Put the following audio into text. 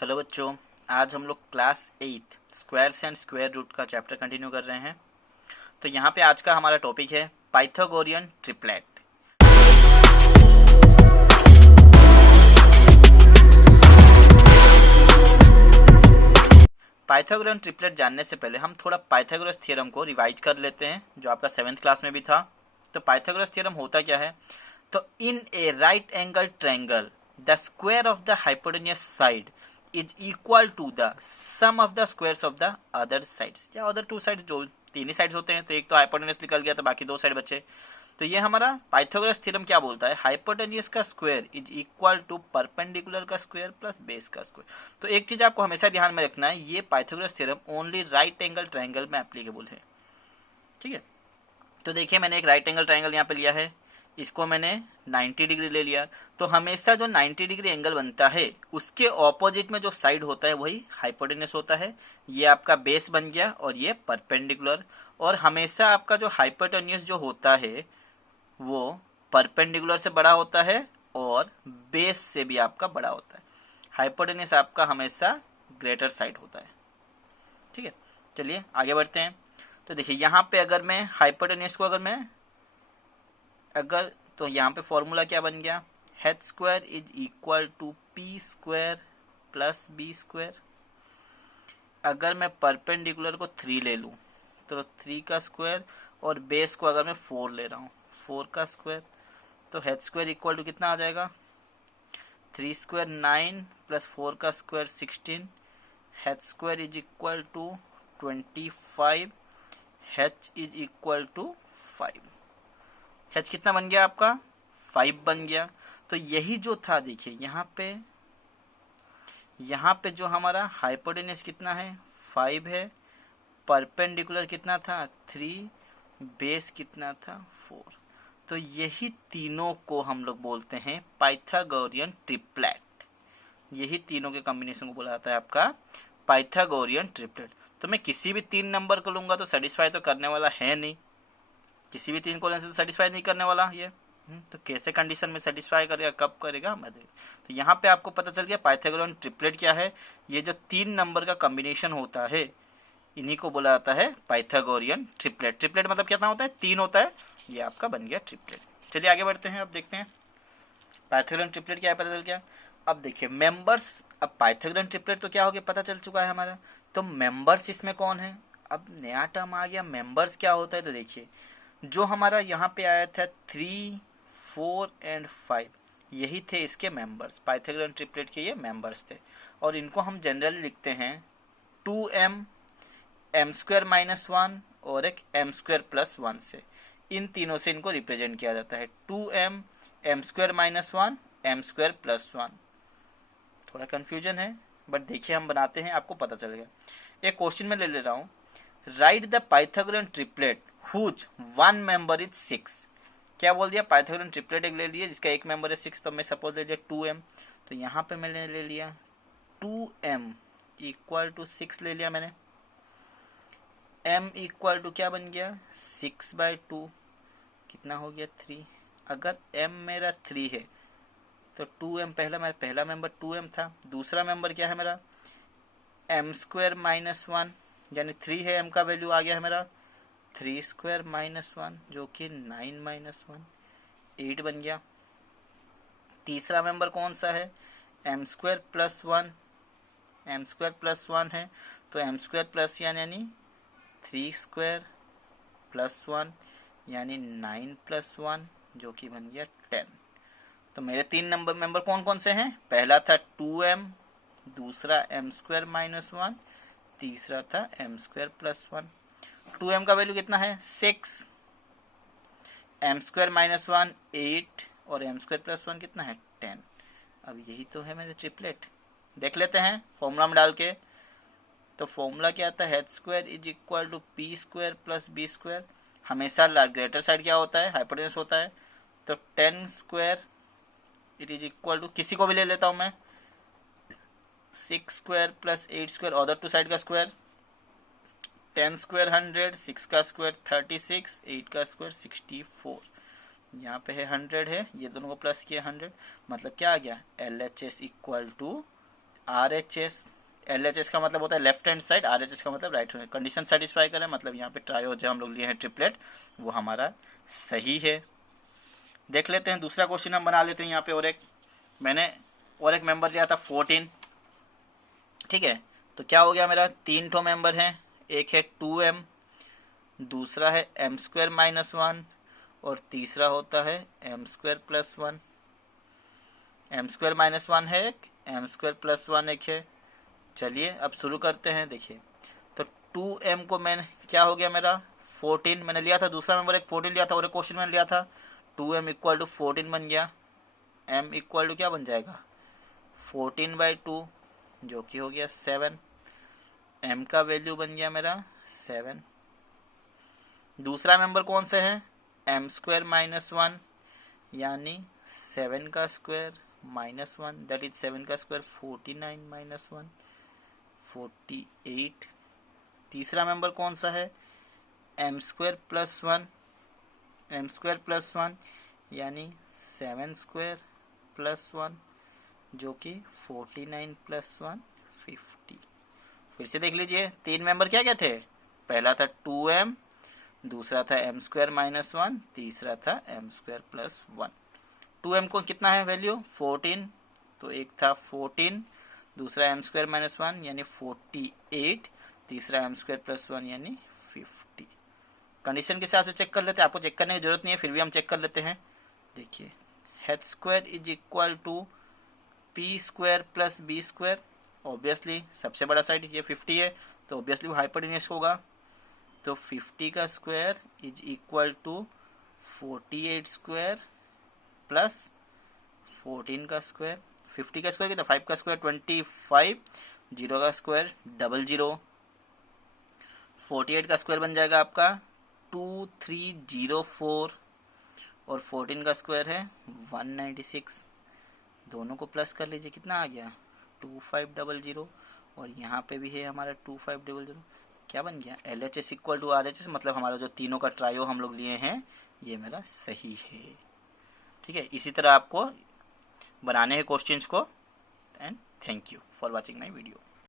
Hello बच्चों, आज हम लोग class 8 squares and square root का चैप्टर कंटिन्यू कर रहे हैं। तो यहाँ पे आज का हमारा टॉपिक है पाइथागोरियन ट्रिपलेट। पाइथागोरियन ट्रिपलेट जानने से पहले हम थोड़ा पाइथागोरस थ्योरम को रिवाइज कर लेते हैं, जो आपका 7th क्लास में भी था। तो पाइथागोरस थ्योरम होता क्या है? तो in a right angle triangle the square of the hypotenuse side is equal to the sum of the squares of the other sides, या अदर टू साइड्स, जो तीन ही साइड्स होते हैं। तो एक तो हाइपोटेन्यूस निकल गया, तो बाकी दो साइड बचे। तो ये हमारा पाइथागोरस थ्योरम क्या बोलता है? हाइपोटेन्यूस का square is equal to perpendicular का स्क्वायर प्लस बेस का स्क्वायर। तो एक चीज आपको हमेशा ध्यान में रखना है, ये Pythagoras theorem only right angle triangle में एप्लीकेबल है। ठीक है, तो देखिए मैंने एक राइट एंगल ट्रायंगल यहाँ पे लिया है, इसको मैंने 90 डिग्री ले लिया। तो हमेशा जो 90 डिग्री एंगल बनता है उसके ऑपोजिट में जो साइड होता है वही हाइपोटेन्यूस होता है। ये आपका बेस बन गया और ये परपेंडिकुलर। और हमेशा आपका जो हाइपोटेन्यूस जो होता है वो परपेंडिकुलर से बड़ा होता है और बेस से भी आपका बड़ा होता है। हाइपोटेन्यूस आपका हमेशा ग्रेटर साइड होता है। ठीक है, चलिए आगे बढ़ते हैं। तो देखिए यहाँ पे अगर मैं हाइपोटेन्यूस को अगर तो यहाँ पे फॉर्मूला क्या बन गया? H square is equal to P square plus B square. अगर मैं परपेंडिकुलर को 3 ले लूँ तो 3 का स्क्वायर, और बेस को अगर मैं 4 ले रहा हूँ 4 का स्क्वायर, तो एच स्क्वायर इक्वल टू कितना आ जाएगा? 3 स्क्वायर 9 प्लस 4 का square 16। H square is equal to 25। H is equal to 5। H कितना बन गया आपका? 5 बन गया। तो यही जो था, देखिए यहाँ पे जो हमारा हाइपोटेन्यूस कितना है? 5 है। परपेंडिकुलर कितना था? 3। बेस कितना था? 4। तो यही तीनों को हम लोग बोलते हैं पाइथागोरियन ट्रिपलेट। यही तीनों के कॉम्बिनेशन को बोला जाता है आपका पाइथागोरियन ट्रिपलेट। तो मैं किसी भी 3 नंबर को लूंगा तो सेटिस्फाई तो करने वाला है नहीं, किसी भी 3 को लेने से तो सेटिस्फाई नहीं करने वाला ये। तो कैसे कंडीशन में सेटिस्फाई करेगा, कब करेगा, मैं देख। तो यहाँ पे आपको पता चल गया पाइथागोरियन ट्रिपलेट क्या है। ये जो 3 नंबर का कॉम्बिनेशन होता है इन्हीं को बोला जाता है पाइथागोरियन ट्रिपलेट। ट्रिपलेट मतलब कितना होता है? 3 होता है। ये आपका बन गया ट्रिपलेट। चलिए आगे बढ़ते हैं, अब देखते हैं पाइथागोरियन ट्रिपलेट क्या है, पता चल गया। अब देखिए मेंबर्स, अब पाइथागोरियन ट्रिपलेट तो क्या हो गया, पता चल चुका है हमारा। तो मेंबर्स इसमें कौन है? अब नया टर्म आ गया, मेंबर्स क्या होता है। तो देखिए जो हमारा यहाँ पे आया था 3, 4 एंड 5, यही थे इसके मेंबर्स। पाइथागोरियन ट्रिपलेट के ये मेंबर्स थे। और इनको हम जनरली लिखते हैं 2m, m स्क्वायर माइनस 1 और एक m स्क्वायर प्लस 1 से। इन तीनों से इनको रिप्रेजेंट किया जाता है। 2m, m square minus 1, m square plus 1। थोड़ा कंफ्यूजन है बट देखिए हम बनाते हैं, आपको पता चल गया। एक क्वेश्चन में ले रहा हूँ, right the Pythagorean triplet whose one member is 6। क्या बोल दिया? पाइथागोरियन ट्रिपलेट एक ले लिया जिसका एक मेंबर है 6। तो मैं सपोज ले लिया 2m। तो यहाँ पे मैंने ले लिया 2m इक्वल टू 6 ले लिया मैंने। m इक्वल टू क्या बन गया? 6/2, कितना हो गया? 3। अगर m मेरा 3 है तो 2m पहला मेंबर 2m था। दूसरा मेंबर क्या है मेरा? m स्क्वायर माइनस 1, यानी 3 है, m का वैल्यू आ गया है मेरा 3 स्क्वायर माइनस 1, जो कि 9 माइनस 1, 8 बन गया। तीसरा मेंबर कौन सा है? m square plus 1, m square plus 1 है। तो m स्क्वायर प्लस यानी 3 स्क्वायर प्लस 1 यानी 9 प्लस 1, जो कि बन गया 10। तो मेरे 3 मेंबर कौन कौन से हैं? पहला था 2m, दूसरा m स्क्वायर माइनस 1, तीसरा था m स्क्वायर प्लस 1। 2m का वैल्यू कितना है? 6, m स्क्वायर माइनस 1 8 और m स्क्वायर प्लस 1 कितना है? 10। अब यही तो है मेरे ट्रिपलेट। देख लेते हैं फॉर्मूला में डाल के। तो फॉर्मूला क्या आता है? H square is equal to P square plus B square. हमेशा ग्रेटर साइड क्या होता है? हाइपोटेन्यूस होता है। तो 10 square it is equal to, किसी को भी ले लेता हूं मैं, 6 square plus 8 square, other two side का स्क्वायर। 10 स्क्वायर 100, 6 का स्क्वायर 36, 8 का स्क्वायर 64। यहाँ पे है 100 है, ये दोनों को प्लस किया 100, मतलब क्या आ गया? LHS equal to RHS, LHS का मतलब होता है लेफ्ट हैंड साइड, RHS का मतलब राइट हैंड। कंडीशन सेटिस्फाई करें, मतलब यहाँ पे ट्रायो जो हम लोग लिए हैं ट्रिपलेट वो हमारा सही है। देख लेते हैं दूसरा क्वेश्चन हम बना लेते हैं यहाँ पे। और एक मेंबर लिया था 14, ठीक है। तो क्या हो गया मेरा, 3 ठो मेंबर हैं, एक है 2m, दूसरा है m² - 1 और तीसरा होता है m²+1। m² - 1 है एक, m² + 1 एक है। चलिए अब शुरू करते हैं। देखिए तो 2m को मैंने, क्या हो गया मेरा 14 मैंने लिया था, दूसरा मेंबर एक 14 लिया था और एक क्वेश्चन मैंने लिया था 2m = 14 बन गया। m = क्या बन जाएगा 14/2 जो कि हो गया 7। m का वैल्यू बन गया मेरा 7। दूसरा मेंबर कौन से है m² - 1 यानी 7 का स्क्वायर -1 दैट इज 7 का स्क्वायर 49 - 1 48। तीसरा मेंबर कौन सा है m² + 1 यानी 7² + 1 जो कि 49 + 1 50। फिर से देख लीजिए 3 मेंबर क्या क्या थे, पहला था 2m, दूसरा था m² - 1, तीसरा था m² + 1। 2m को कितना है वैल्यू 14, तो एक था 14, दूसरा m² - 1 यानी 48, तीसरा m² + 1 यानी 50। कंडीशन के हिसाब से चेक कर लेते हैं, आपको चेक करने की जरूरत नहीं है, फिर भी हम चेक कर लेते हैं। देखिए h² = p² + b²। ऑब्वियसली सबसे बड़ा साइड ये 50 है, तो ऑब्वियसली वो हाइपोटेन्यूज होगा। तो 50 का स्क्वायर = 48² + 14 का स्क्वायर। 50 का स्क्वायर कितना 5 का स्क्वायर 25, 0 का स्क्वायर 00, 48 का स्क्वायर बन जाएगा आपका 2304 और 14 का स्क्वायर है 196। दोनों को प्लस कर लीजिए, कितना आ गया 2500 और यहाँ पे भी है हमारा 2500। क्या बन गया LHS = RHS, मतलब हमारा जो तीनों का ट्रायो हम लोग लिए हैं ये मेरा सही है। ठीक है, इसी तरह आपको बनाने हैं क्वेश्चंस को। And thank you for watching my video.